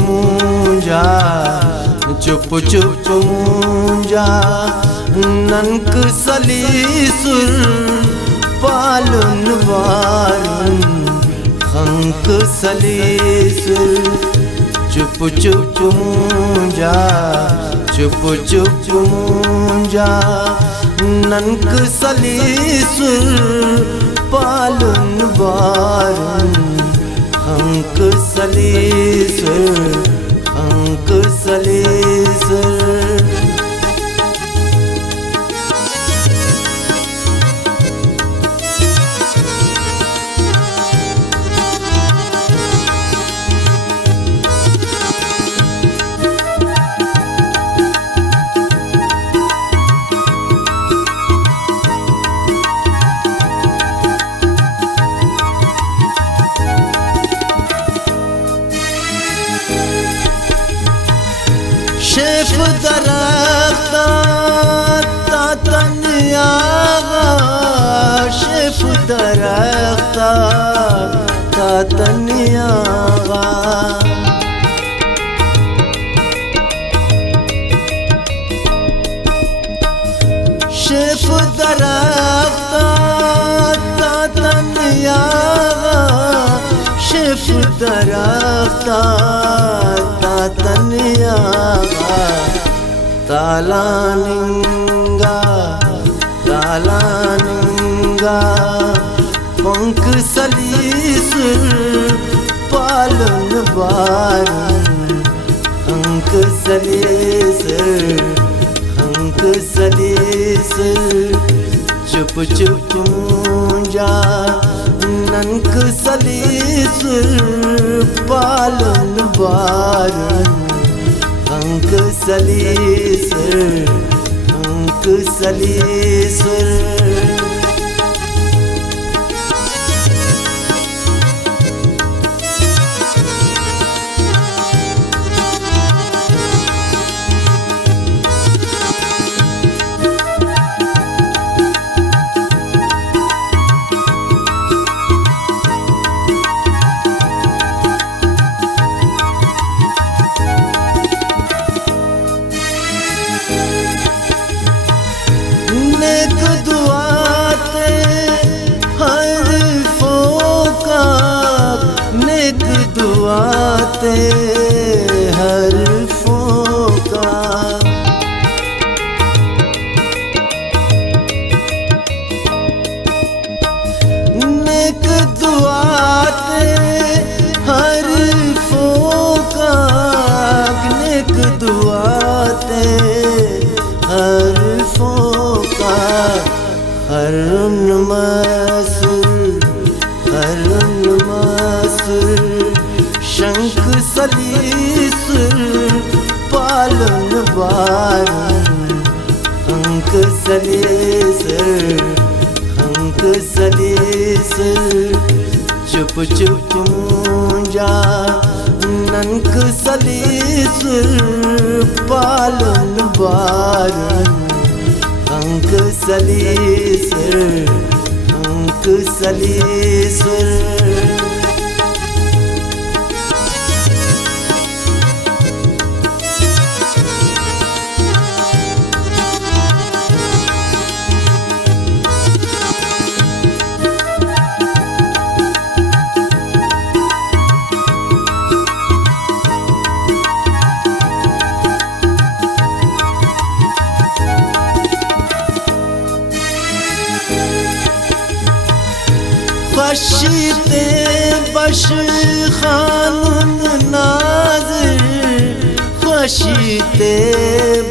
मूंझा चुप चुप मूंझा ननक सलीसुर पालन वारुन खंक सलीसुर चुप चुप मूंझा चुप चुप मूंझा ननक सलीसुर पालन वारुन खंक सलीसुर खंक सलीसुर। शेफ दरख्ता तातनियागा शेफ दरख्ता तातनियागा शेफ दरख्ता तातनियागा शेफ दरख्ता तातनियागा तालानिंगा तालानिंगा पंख सलीसुर पालन वारुन खंक सलीसुर खंक सलीसुर चुप चुप मूंझा ननक सलीसुर पालन वारुन खंक सलीसुर खंक सलीसुर। नेक दुआते हर फोका नेक दुआते हर फोका नेक दुआते हर फोका नेक दुआते हर फोका हरुन मसूर शंख सलीसुर पालन वारुन खंक सलीसुर खंक सलीसुर चुप चुप मूंझा ननक सलीसुर पालन वारुन खंक सलीसुर खंक सलीसुर। बशीते बश खानुन नाज़िर बशीते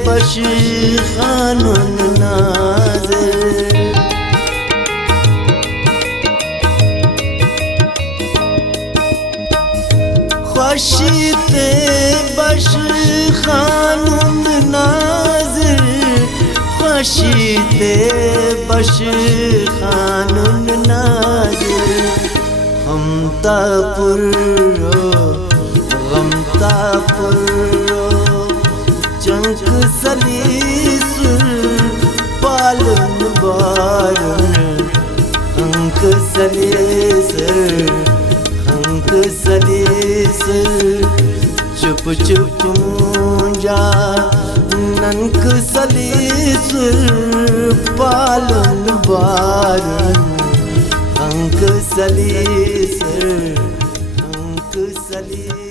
बश खानुन नाज़िर बशीते बश खानुन नाज़िर बशीते बश खानुन नाज़िर हमता पुर्रो गमता पुर्रो चंक सलीसुर पालन वारुन खंक सलीसुर खंक सलीसुर चुप चुप मुंजा ननक सलीसुर पालन बारन अंक सलीसुर अंक सलीसुर